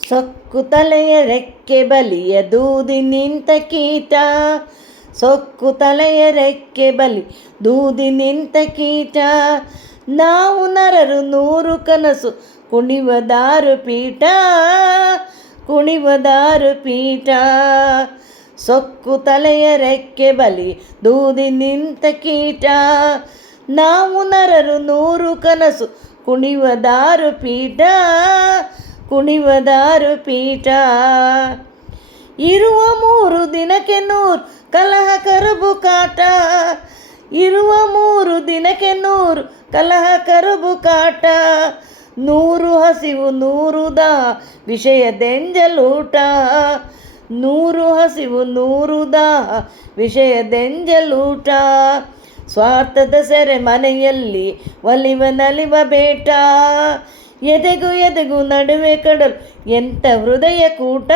ಸೊಕ್ಕು ತಲೆಯ ರೆಕ್ಕೆ ಬಲಿಯ ದೂದಿ ನಿಂತ ಕೀಟ, ಸೊಕ್ಕು ತಲೆಯ ರೆಕ್ಕೆ ಬಲಿ ದೂದಿ ನಿಂತ ಕೀಟ. ನಾವು ನರರು ನೂರು ಕನಸು ಕುಣಿವದಾರು ಪೀಠ, ಕುಣಿವದಾರು ಪೀಠ. ಸೊಕ್ಕು ತಲೆಯ ರೆಕ್ಕೆ ಬಲಿ ದೂದಿ ನಿಂತ ಕೀಟ, ನಾವು ನರರು ನೂರು ಕನಸು ಕುಣಿವದಾರು ಪೀಠ, ಕುಣಿವದಾರು ಪೀಠ. ಇರುವ 3 ದಿನಕ್ಕೆ 100 ಕಲಹ ಕರುಬು ಕಾಟ, ಇರುವ 3 ದಿನಕ್ಕೆ 100 ಕಲಹ ಕರುಬು ಕಾಟ. 100 ಹಸಿವು 100 ದಾಹ ವಿಷಯದೆಂಜಲೂಟ, 100 ಹಸಿವು 100 ದಾಹ ವಿಷಯದೆಂಜಲೂಟ. ಸ್ವಾರ್ಥದ ಸೆರೆ ಮನೆಯಲ್ಲಿ ಒಲಿವ ನಲಿವ ಬೇಟ, ಎದೆಗೂ ಎದೆಗೂ ನಡುವೆ ಕಡಲು ಎಂಥ ಹೃದಯ ಕೂಟ.